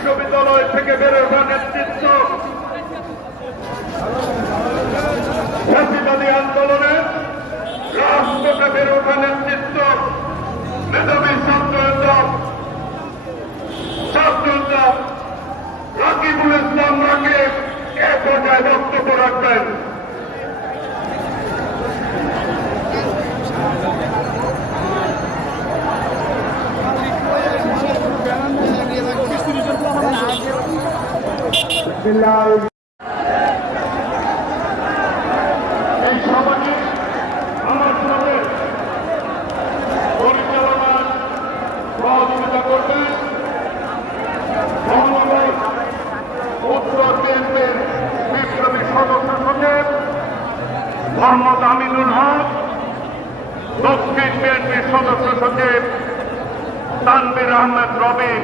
বিশ্ববিদ্যালয় থেকে বেড়ে ওঠা নেতৃত্ব, ফ্যাসিবাদী আন্দোলনে রাষ্ট্রকে বেড়ে ওঠা নেতৃত্ব, মেধাবী ছাত্ররা রাকিবুল ইসলাম রাকিব এ পর্যায়ে বক্তব্য রাখবেন। এই সভাটি আমার সাথে পরিচালনার সহযোগিতা করবেন মহানগর উত্তর বিএনপির বিপ্লবী সদস্য সচিব মোহাম্মদ আমিনুল হক, দক্ষিণ বিএনপির সদস্য সচিব তানভীর আহমেদ রবি।